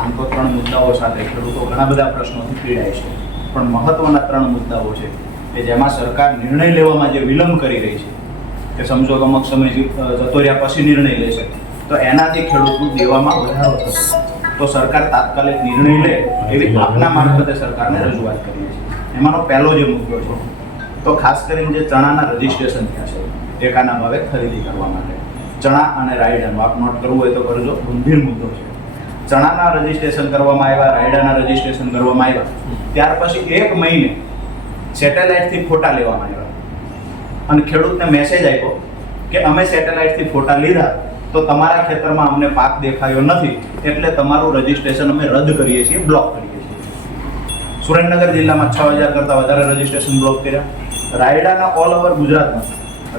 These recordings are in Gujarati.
આમ તો ત્રણ મુદ્દાઓ સાથે ખેડૂતો ઘણા બધા પ્રશ્નોથી પીડાય છે, પણ મહત્વના ત્રણ મુદ્દાઓ છે કે જેમાં સરકાર નિર્ણય લેવામાં જે વિલંબ કરી રહી છે કે સમજો કે અમુક સમય જતો રહ્યા પછી નિર્ણય લેશે તો એનાથી ખેડૂતનું દેવામાં વધારો થશે, તો સરકાર તાત્કાલિક નિર્ણય લે એવી આપના મારફતે સરકારને રજૂઆત કરીએ છીએ. એમાંનો પહેલો જે મુદ્દો છે તો ખાસ કરીને જે ચણાના રજીસ્ટ્રેશન થયા છે ટેકાના ભાવે ખરીદી કરવા માટે, ચણા અને રાયડાનું આપ નોટ કરવું હોય તો કરજો, ગંભીર મુદ્દો છે. ચણાના રજીસ્ટ્રેશન કરવામાં આવ્યા, રાયડાના રજીસ્ટ્રેશન કરવામાં આવ્યા, ત્યાર પછી 1 મહિને સેટેલાઇટથી ફોટા લેવામાં આવ્યા અને ખેડૂતને મેસેજ આપ્યો કે અમે સેટેલાઇટથી ફોટા લીધા તો તમારા ખેતરમાં અમને પાક દેખાયો નથી એટલે તમારું રજીસ્ટ્રેશન અમે રદ કરીએ છીએ, બ્લોક કરીએ છીએ. સુરેન્દ્રનગર જિલ્લામાં 6000 કરતાં વધારે રજીસ્ટ્રેશન બ્લોક કર્યા. રાયડાના ઓલ ઓવર ગુજરાતમાં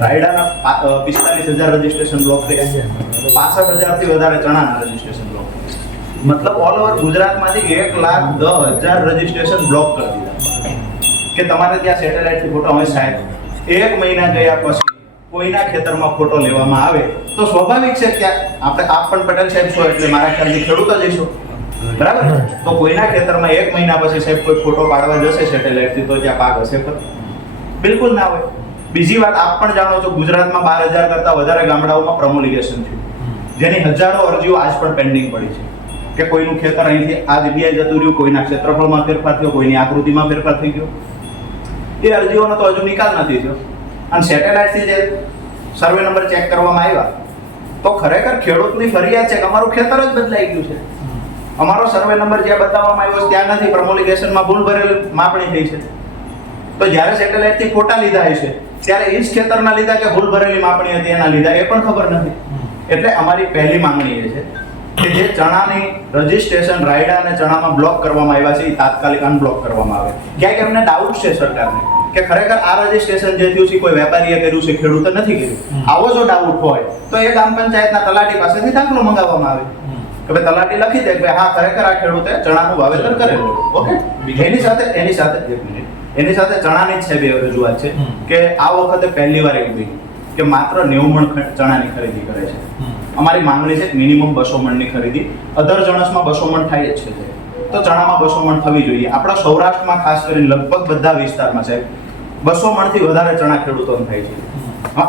રાયડાના 45000 રજીસ્ટ્રેશન બ્લોક કર્યા, 65000થી વધારે ચણાના રજીસ્ટ્રેશન બ્લોક કર્યા. મતલબ ઓલ ઓવર ગુજરાતમાંથી 1,10,000 રજીસ્ટ્રેશન બ્લોક કરી દીધા કે તમારે ત્યાં સેટેલાઇટથી ફોટો હવે સાહેબ 1 મહિના ગયા પછી કોઈના ખેતરમાં ફોટો લેવામાં આવે તો સ્વાભાવિક છે કે આપણે આપ પણ પટેલ સાહેબ છો એટલે મારા ખ્યાલથી ખેડૂત જ છો, બરાબર? તો કોઈના ખેતરમાં 1 મહિના પછી સાહેબ કોઈ ફોટો પાડવા જશે સેટેલાઇટથી તો ત્યાં પાક હશે ખરો? બિલકુલ ના હોય. બીજી વાત આપ પણ જાણો છો, ગુજરાતમાં 12,000 કરતાં વધારે ગામડાઓમાં પ્રમોલિગેશન થયું, જેની હજારો અરજીઓ આજ પણ પેન્ડિંગ પડી છે કે કોઈનું ખેતર અહીંથી આ જગ્યાએ જતું રહ્યું, કોઈના ક્ષેત્રફળમાં ફેરફાર થયો, કોઈની આકૃતિમાં ફેરફાર થઈ ગયો. એ અરજીઓનો તો હજુ નિકાલ નથી થયો. અને સેટેલાઇટથી જે સર્વે નંબર ચેક કરવામાં આવ્યા તો ખરેખર ખેડૂતની ફરિયાદ છે કે અમારું ખેતર જ બદલાઈ ગયું છે, અમારો સર્વે નંબર જ્યાં બતાવવામાં આવ્યો ત્યાં નથી, પ્રમોલિગેશનમાં ભૂલ ભરેલી માપણી થઈ છે. તો જ્યારે સેટેલાઇટથી ફોટા લીધા હશે ત્યારે એ જ ખેતરના લીધા કે ભૂલ ભરેલી માપણી હતી એના લીધા એ પણ ખબર નથી. એટલે અમારી પહેલી માંગણી એ છે કે જે ચણાની રજીસ્ટ્રેશન રાયડા અને ચણામાં બ્લોક કરવામાં આવ્યા છે એ તાત્કાલિક અનબ્લોક કરવામાં આવે. ક્યાંક એમને ડાઉટ છે સરકારને કે ખરેખર આ રજીસ્ટ્રેશન જે થયું છે કોઈ વેપારીએ કર્યું છે, ખેડૂતે નથી કર્યું. આવો જો ડાઉટ હોય તો એ ગ્રામ પંચાયતના તલાટી પાસેથી દાખલો મંગાવવામાં આવે કે ભાઈ તલાટી લખી દે કે હા ખરેખર આ ખેડૂતે ચણાનું વાવેતર કરેલું. ઓકે, એની સાથે ચણાની જ છે બે રજૂઆત છે કે આ વખતે પહેલી વાર એવું થયું કે માત્ર 90 મણ ચણાની ખરીદી કરે છે. અમારી માંગણી છે કે મિનિમમ 200 મણની ખરીદી, અધર જણસમાં 200 મણ થાય જ છે, તો ચણામાં 200 મણ થવી જોઈએ. આપણા સૌરાષ્ટ્રમાં ખાસ કરીને લગભગ બધા વિસ્તારમાં છે 200 મણથી વધારે ચણા ખેડૂતોને થાય છે.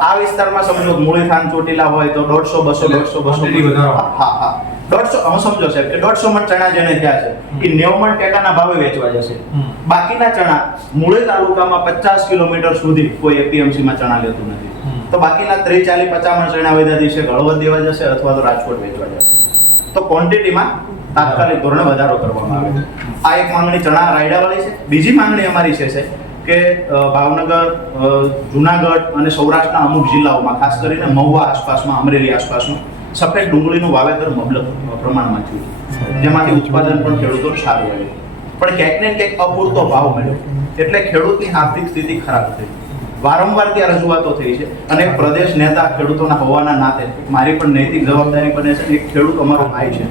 આ વિસ્તારમાં સમજો મૂળી થાન ચોટીલા હોય તો 150, 200 હા 150 હું સમજો સાહેબ કે 150 મણ ચણા જેને થયા છે એ 90 મણ ટેકાના ભાવે વેચવા જશે. બાકીના ચણા મૂળી તાલુકામાં 50 કિલોમીટર સુધી કોઈ એપીએમસીમાં ચણા લેતું નથી, તો બાકીના 30, 40, 50 મણ ચણા વેચા દિવસે હળવદ દેવા જશે અથવા તો રાજકોટ વેચવા જશે. તો ક્વોન્ટિટીમાં તાત્કાલિક ધોરણે વધારો કરવામાં આવે. આ એક માંગણી ચણા રાયડાવાળી છે. બીજી માંગણી અમારી છે કે ભાવનગર, જુનાગઢ અને સૌરાષ્ટ્રના અમુક જિલ્લાઓમાં ખાસ કરીને મહુવા આસપાસમાં, અમરેલી આસપાસમાં સફેદ ડુંગળીનું વાવેતર મબલક પ્રમાણમાં થયું, જેમાંથી ઉત્પાદન પણ ખેડૂતો સારું આવ્યું, પણ ક્યાંક ને ક્યાંક અપૂરતો ભાવ મળ્યો એટલે ખેડૂતની આર્થિક સ્થિતિ ખરાબ થઈ. વારંવાર ત્યાં રજૂઆતો થઈ છે અને એક પ્રદેશ નેતા ખેડૂતોના હોવાના નાતે મારી પણ નૈતિક જવાબદારી બને છે. એક ખેડૂત અમારો ભાઈ છે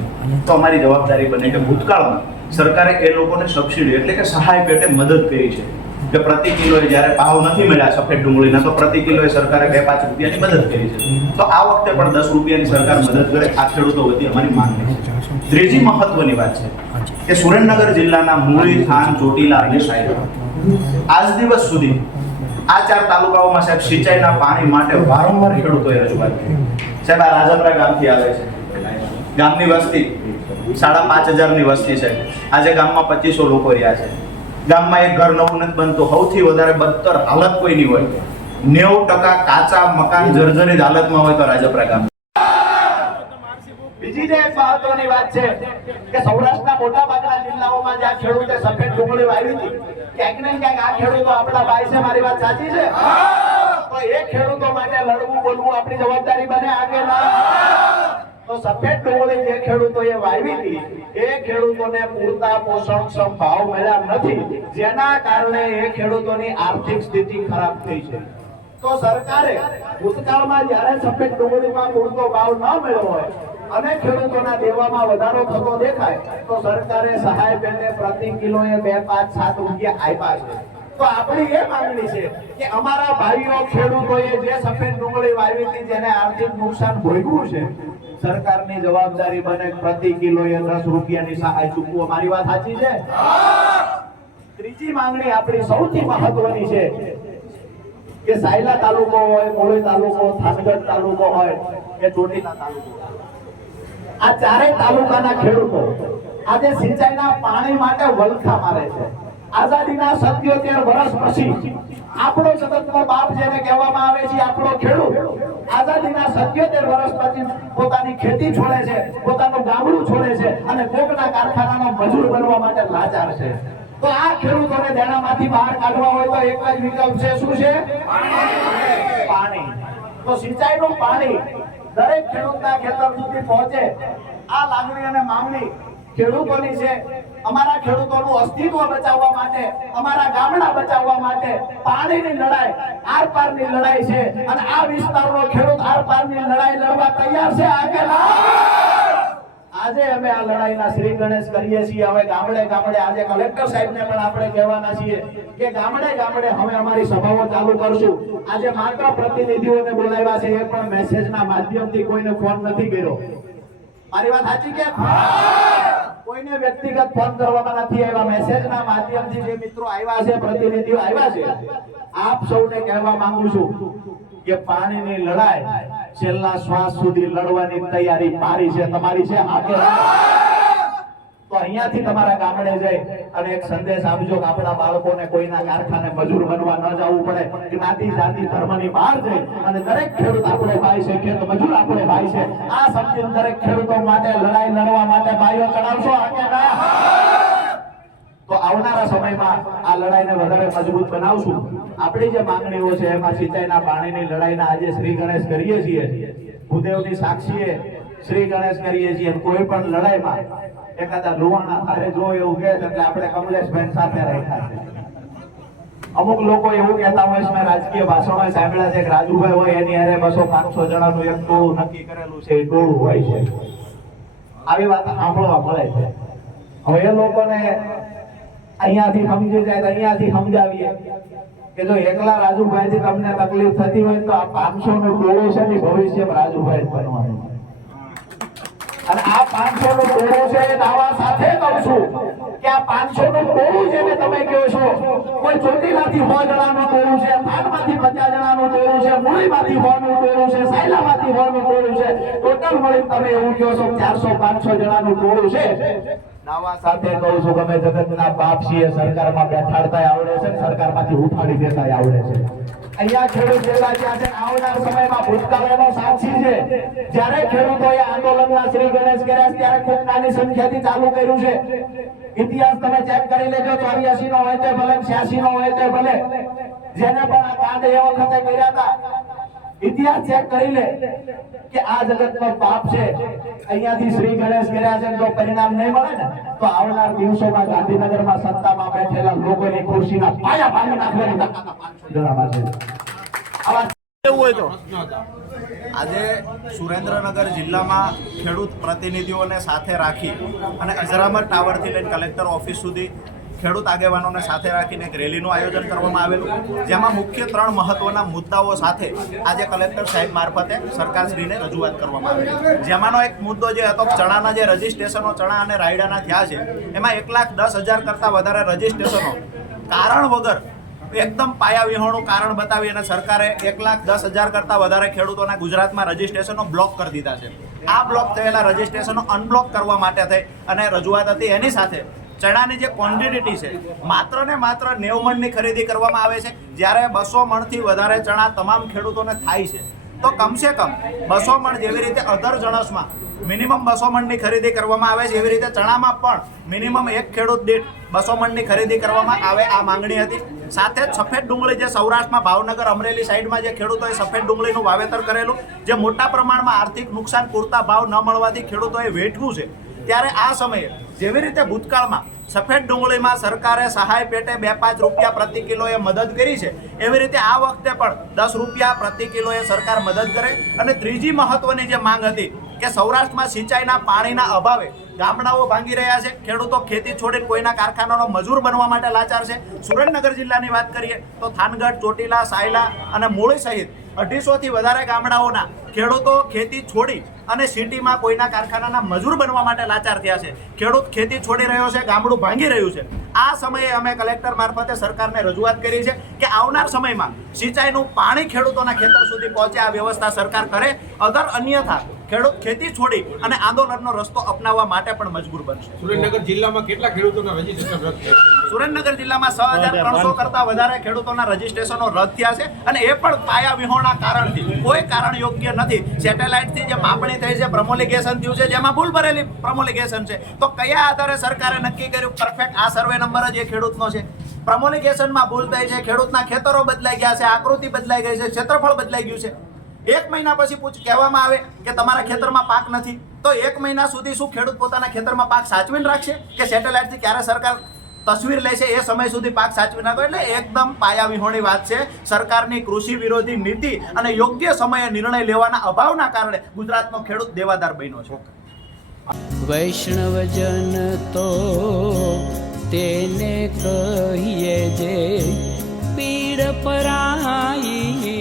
તો અમારી જવાબદારી બને કે ભૂતકાળમાં સરકારે એ લોકોને સબસિડી એટલે કે સહાય પેટે મદદ કરી છે કે પ્રતિ કિલોએ જ્યારે ભાવ નથી મળ્યા સફેદ ડુંગળીના તો પ્રતિ કિલોએ સરકારે 2-5 રૂપિયાની મદદ કરી છે. તો આ વખતે પણ 10 રૂપિયાની સરકાર મદદ કરે, આ ખેડૂતો વતી અમારી માંગણી છે. ત્રીજી મહત્વની વાત છે કે સુરેન્દ્રનગર જિલ્લાના મૂળી, થાન, ચોટીલા અને સાયરા આજ દિવસ સુધી આ 4 તાલુકાઓમાં સાહેબ સિંચાઈના પાણી માટે વારંવાર ખેડૂતોએ રજૂઆત કરી. સાહેબ આ રાજપરા ગામથી આવે છે, ગામની વસ્તી 5,500ની વસ્તી છે. આજે ગામમાં 2500 લોકો રહ્યા છે. ગામમાં એક ઘર નવું નથી બનતું, સૌથી વધારે બદતર હાલત કોઈની હોય 90% કાચા મકાન જર્જરિત હાલતમાં હોય તો રાજપરા ગામ. બીજી જે મહત્વની વાત છે કે સૌરાષ્ટ્રના મોટા ભાગના જિલ્લાઓમાં જ્યાં ખેડૂતે સફેદ ડુંગળી વાવી હતી ક્યાંક ને ક્યાંક આ ખેડૂતો આપણા ભાઈ છે, મારી વાત સાચી છે? તો એ ખેડૂતો માટે લડવું બોલવું આપણી જવાબદારી બને આગળ. તો સફેદ ડુંગળી જે ખેડૂતોએ વાવી હતી એ ખેડૂતોને પૂરતા પોષણક્ષમ ભાવ મળ્યા નથી, જેના કારણે એ ખેડૂતોની આર્થિક સ્થિતિ ખરાબ થઈ છે. તો સરકારે ભૂતકાળમાં જ્યારે સફેદ ડુંગળીમાં પૂરતો ભાવ ન મળ્યો હોય અને ખેડૂતોના દેવામાં વધારો થતો દેખાય તો સરકારે સહાય પેટે પ્રતિ કિલોએ 2, 5, 7 રૂપિયા આપ્યા છે. તો આપણી એ માંગણી છે કે અમારા ભાઈઓ ખેડૂતોએ જે સફેદ ડુંગળી વાવી હતી જેને આર્થિક નુકસાન ભોગવ્યું છે સરકારની જવાબદારી બને પ્રતિ કિલોએ 10 રૂપિયાની સહાય ચૂકવો. મારી વાત સાચી છે? ત્રીજી માંગણી આપણી સૌથી મહત્વની છે કે સાયલા તાલુકો હોય, મોરબી તાલુકો, થાનગઢ તાલુકો હોય કે ચોટીલા તાલુકો, આ ચારેય તાલુકાના ખેડૂતો આજે સિંચાઈના પાણી માટે વલખા મારે છે. આઝાદીના 77 વર્ષ પછી આપણો જગતનો બાપ જેને કહેવામાં આવે છે, આપણો ખેડૂત આઝાદીના 77 વર્ષ પછી પોતાની ખેતી છોડે છે, પોતાનું ગામડું છોડે છે અને કોકના કારખાનાનો મજૂર બનવા માટે લાચાર છે. તો આ ખેડૂતોને દેણામાંથી બહાર કાઢવા હોય તો એક જ વિકલ્પ છે. શું છે? પાણી. તો સિંચાઈનું પાણી દરેક ખેડૂતના ખેતર સુધી પહોંચે, આ લાગણી અને માંગણી ખેડૂતોની છે. અમારા ખેડૂતોનું અસ્તિત્વ બચાવવા માટે, અમારા ગામડા બચાવવા માટે પાણીની લડાઈ આરપારની લડાઈ છે અને આ વિસ્તારનો ખેડૂત આરપારની લડાઈ લડવા તૈયાર છે. આજે અમે આ લડાઈના શ્રી ગણેશ કરીએ છીએ. હવે ગામડે ગામડે આજે કલેક્ટર સાહેબને પણ આપણે કહેવાના છીએ કે ગામડે ગામડે હવે અમારી સભાઓ ચાલુ કરશું. આજે માત્ર પ્રતિનિધિઓને બોલાવ્યા છે, એ પણ મેસેજના માધ્યમથી કોઈને ફોન નથી કર્યો. મારી વાત સાચી કે? કોઈને વ્યક્તિગત ફોન કરવામાં નથી આવ્યા. મેસેજના માધ્યમથી જે મિત્રો આવ્યા છે, પ્રતિનિધિઓ આવ્યા છે, આપ સૌને કહેવા માંગુ છું કે પાણીની લડાઈ છેલ્લા શ્વાસ સુધી લડવાની તૈયારી મારી છે, તમારી છે. તો અહીંયાથી તમારા ગામડે જઈ અને એક સંદેશ આપજો કે આપણા બાળકોને કોઈના કારખાને મજૂર બનવા ન જવું પડે. જ્ઞાતિ જાતિ ધર્મની બહાર જઈ અને દરેક ખેડૂત આપણો ભાઈ છે, ખેત મજૂર આપણો ભાઈ છે. આ સમજીને દરેક ખેડૂતો માટે લડાઈ લડવા માટે ભાઈઓ ચડાવશો કે ના? તો આવનારા સમયમાં આ લડાઈને વધારે મજબૂત બનાવશું. આપણી જે માંગણીઓ છે એમાં સિંચાઈના પાણીની લડાઈના આજે શ્રી ગણેશ કરીએ છીએ, ભૂદેવની સાક્ષીએ શ્રી ગણેશ કરીએ છીએ. કોઈ પણ લડાઈમાં એકાદા લુવાણા હારે જો એવું કહે એટલે આપણે કમલેશભાઈ સાથે રાખ્યા છે. અમુક લોકો એવું કહેતા હોય છે, મેં રાજકીય ભાષણો સાંભળ્યા છે કે રાજુભાઈ હોય એની હારે 200-500 જણાનું એક ટોળું નક્કી કરેલું છે, એ ટોળું હોય છે. આવી વાત સાંભળવા મળે છે. હવે એ લોકોને અહીંયાથી સમજી જાય તો અહીંયાથી સમજાવીએ કે જો એકલા રાજુભાઈથી તમને તકલીફ થતી હોય તો આ 500 નું ટોળું છે ને ભવિષ્યમાં રાજુભાઈ જ બનવાનું. અને આ 500 નું ટોળું છે એ દાવા સાથે કહું છું કે આ 500 નું ટોળું જેને તમે કહો છો, કોઈ ચોટીલાથી 100 જણાનું ટોળું છે, થાનમાંથી 50 જણાનું ટોળું છે, મુળીમાંથી 100 નું ટોળું છે, સાયલામાંથી 100 નું ટોળું છે, ટોટલ મળી તમે એવું કહો છો 400-500 જણાનું ટોળું છે. દાવા સાથે કહું છું કે અમે જગતના બાપ છીએ. સરકારમાં બેઠાડતા આવડે છે, સરકારમાંથી ઉઠાડી દેતા આવડે છે. અહીંયા ખેડૂત જેવા ત્યાં છે. આવનાર સમયમાં ભૂતકાળનો સાક્ષી છે. જ્યારે ખેડૂતોએ આંદોલનના શ્રી ગણેશ કર્યા ત્યારે ખૂબ નાની સંખ્યાથી ચાલુ કર્યું છે. ઇતિહાસ તમે ચેક કરી લેજો. 84 નો હોય તે ભલે, 86 નો હોય તે ભલે, જેને પણ આ કાંડ એ વખતે કર્યા હતા, ઇતિહાસ ચેક કરી લે કે આ જગતનો બાપ છે. અહીંયાથી શ્રી ગણેશ કર્યા છે. જો પરિણામ નહીં મળે ને તો આવનાર દિવસોમાં ગાંધીનગરમાં સત્તામાં બેઠેલા લોકોની ખુરશીના પાયા ભાંગી નાખવાની તાકાત જણાવવા છે. આવા એવું હોય તો આજે સુરેન્દ્રનગર જિલ્લામાં ખેડૂત પ્રતિનિધિઓને સાથે રાખી અને અજરામર ટાવરથી લઈને કલેક્ટર ઓફિસ સુધી ખેડૂત આગેવાનોને સાથે રાખીને એક રેલીનું આયોજન કરવામાં આવેલું, જેમાં મુખ્ય 3 મહત્વના મુદ્દાઓ સાથે આજે કલેક્ટર સાહેબ મારફતે સરકારશ્રીને રજૂઆત કરવામાં આવેલી. જેમાંનો એક મુદ્દો જે હતો, ચણાના જે રજીસ્ટ્રેશનો ચણા અને રાયડાના થયા છે એમાં 1,10,000 કરતાં વધારે રજીસ્ટ્રેશનો કારણ વગર એકદમ પાયા વિહોણું કારણ બતાવી અને સરકારે 1,10,000 કરતાં વધારે ખેડૂતોના ગુજરાતમાં રજીસ્ટ્રેશનો બ્લોક કરી દીધા છે. આ બ્લોક થયેલા રજીસ્ટ્રેશનો અનબ્લોક કરવા માટે થઈ અને રજૂઆત હતી. એની સાથે ચણાની જે ક્વોન્ટિટી છે માત્ર ને માત્ર 90 મણની ખરીદી કરવામાં આવે છે, જ્યારે 200 મણથી વધારે ચણા તમામ ખેડૂતોને થાય છે. તો કમસે કમ 200 મણ જેવી રીતે અધર જણસમાં મિનિમમ 200 મણની ખરીદી કરવામાં આવે છે, એવી રીતે ચણામાં પણ મિનિમમ એક ખેડૂત દીઠ 200 મણની ખરીદી કરવામાં આવે, આ માંગણી હતી. સાથે જ સફેદ ડુંગળી જે સૌરાષ્ટ્રમાં ભાવનગર અમરેલી સાઈડમાં જે ખેડૂતોએ સફેદ ડુંગળીનું વાવેતર કરેલું, જે મોટા પ્રમાણમાં આર્થિક નુકસાન પૂરતા ભાવ ન મળવાથી ખેડૂતોએ વેઠવું છે, ત્યારે આ સમયે જેવી રીતે ભૂતકાળમાં સફેદ ડુંગળીમાં સરકારે સહાય પેટે 2-5 રૂપિયા પ્રતિ કિલોએ મદદ કરી છે, એવી રીતે આ વખતે પણ 10 રૂપિયા પ્રતિ કિલોએ સરકાર મદદ કરે. અને ત્રીજી મહત્વની જે માંગ હતી કે સૌરાષ્ટ્રમાં સિંચાઈના પાણીના અભાવે ગામડાઓ ભાંગી રહ્યા છે, ખેડૂતો ખેતી છોડીને કોઈના કારખાનાનો મજૂર બનવા માટે લાચાર છે. સુરેન્દ્રનગર જિલ્લાની વાત કરીએ તો થાનગઢ, ચોટીલા, સાયલા અને મૂળી સહિત 250 થી વધારે ગામડાઓના ખેડૂતો ખેતી છોડી અને સિટીમાં કોઈના કારખાનાના મજૂર બનવા માટે લાચાર થયા છે. ખેડૂત ખેતી છોડી રહ્યો છે, ગામડું ભાંગી રહ્યું છે. આ સમયે અમે કલેક્ટર મારફતે સરકારને રજૂઆત કરી છે કે આવનાર સમયમાં સિંચાઈનું પાણી ખેડૂતોના ખેતર સુધી પહોંચે આ વ્યવસ્થા સરકાર કરે. અગર અન્યથા ખેડૂત ખેતી છોડી અને આંદોલનનો રસ્તો અપનાવવા માટે પણ મજબૂર બનશે. સુરેન્દ્રનગર જિલ્લામાં કેટલા ખેડૂતોના રજીસ્ટ્રેશન રદ થયા? સુરેન્દ્રનગર જિલ્લામાં 6300 કરતા વધારે ખેડૂતોના રજીસ્ટ્રેશનો રદ થયા છે અને એ પણ પાયા વિહોણા કારણથી. કોઈ કારણ યોગ્ય નથી. સેટેલાઇટથી જે માપણી થઈ છે, પ્રમોલિગેશન થયું છે, જેમાં ભૂલ ભરેલી પ્રમોલિગેશન છે, તો કયા આધારે સરકારે નક્કી કર્યું પરફેક્ટ આ સર્વે નંબર જ એ ખેડૂતનો છે? પ્રમોલિગેશનમાં ભૂલ થઈ છે, ખેડૂતના ખેતરો બદલાઈ ગયા છે, આકૃતિ બદલાઈ ગઈ છે, ક્ષેત્રફળ બદલાઈ ગયું છે. 1 મહિના પછી કહેવામાં આવે કે તમારા ખેતરમાં પાક નથી, તો 1 મહિના સુધી શું ખેડૂત પોતાના ખેતરમાં પાક સાચવીને રાખશે કે સેટેલાઇટથી ક્યારે સરકાર તસવીર લે છે એ સમય સુધી પાક સાચવી નાખો? એટલે એકદમ પાયા વિહોણી વાત છે. સરકારની કૃષિ વિરોધી નીતિ અને યોગ્ય સમયે નિર્ણય લેવાના અભાવના કારણે ગુજરાતનો ખેડૂત દેવાદાર બન્યો છે. વૈષ્ણવજન તો તેને કહીએ જે પીડ પરાઈ